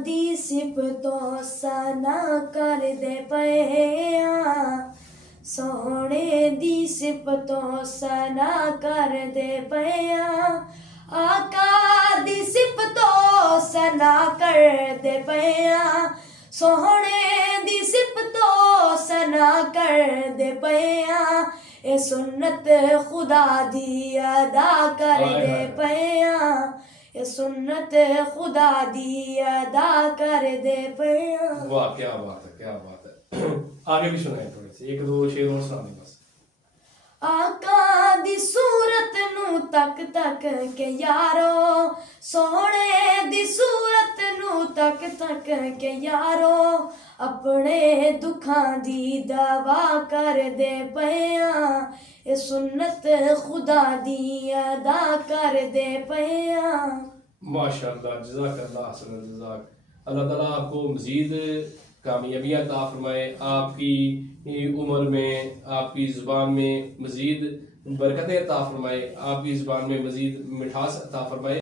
दी सिफतों सना कर दे पिया, सोहणे दी सिफतों सना कर दे पिया, आका दी सिफतों सना कर दे पिया, सोहणे दी सिफतों सना कर दे पिया, ए सुन्नत खुदा दी अदा कर दे पिया, ए सुन्नत खुदा दी अदा कर दे पिया। वाह क्या बात है, क्या बात है। आगे भी सुनाए थोड़े से, एक दो शेर और सुना दें बस। आका दी सूरत नू तक तक के यारो, सोहणे दी सूरत नू तक तक के यारो, अपने दुखां दी दवा कर दे पिया, ए सुन्नत खुदा दी अदा कर दे पिया। माशाअल्लाह, जज़ाकल्लाह हसन जज़ाक। अल्लाह ताला आपको मज़ीद कामयाबियाँ अता फरमाए, आपकी उम्र में, आपकी ज़ुबान में मज़ीद बरकतें अता फरमाए, आपकी ज़ुबान में मज़ीद मिठास अता फरमाए।